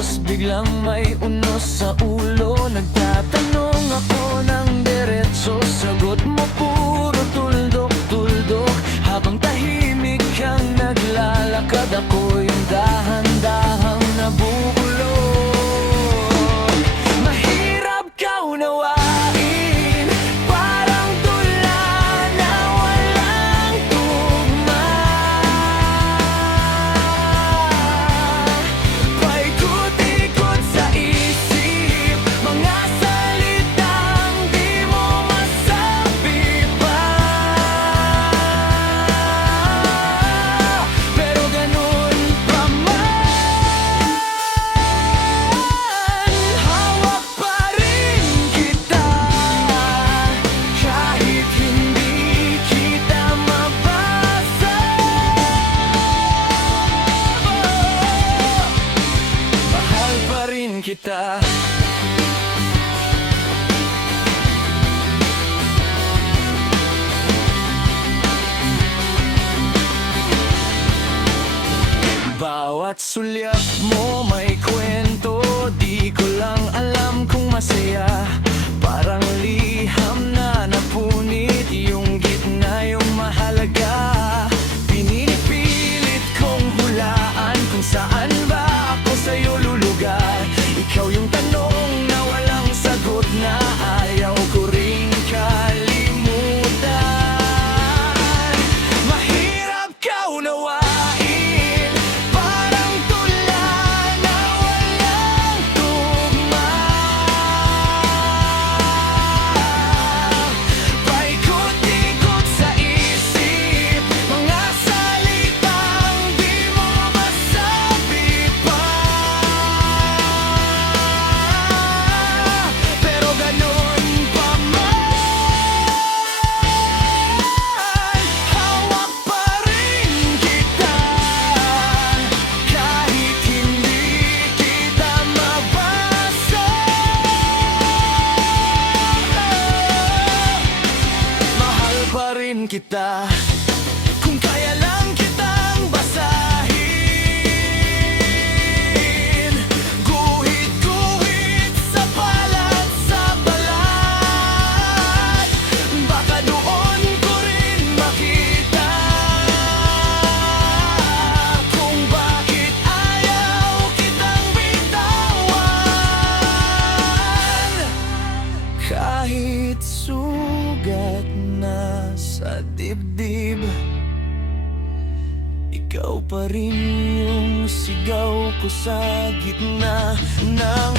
Tapos biglang may unos sa ulo. Nagtatanong ako ng diretso, sagot mo puro tuldok-tuldok. Habang tahimik kang naglalakad, ako yung dahan-dahang nabubulok. Mahirap ka unawain, parang tula na walang tugma. Paikot-ikot sa isip, mga salitang di mo masabi pa. Pero ganun pa man, hawak pa rin kita. Kahit hindi kita mabasa, mahal pa rin kita. Bawat sulyap mo may kwento, di ko lang alam kung masaya. Parang liham na napunit, yung gitna yung mahalaga. Pinipilit kong hulaan kung saan ba ako sa'yo lulugar. Ikaw yung tanong na walang sagot, na ayaw ko ring kalimutan. Mahirap ka unawain, parang tula na walang tugma. Paikot-ikot sa isip, mga salitang di mo masabi pa. Pero ganun pa man, hawak pa rin kita. Kahit hindi kita mabasa, mahal pa rin kita. Kung kaya lang kitang basahin, guhit-guhit sa balat, sa balat, baka doon ko rin makita kung bakit ayaw kitang bitawan. Kahit sugat na sa dibdib, ikaw pa rin yung sigaw ko sa gitna ng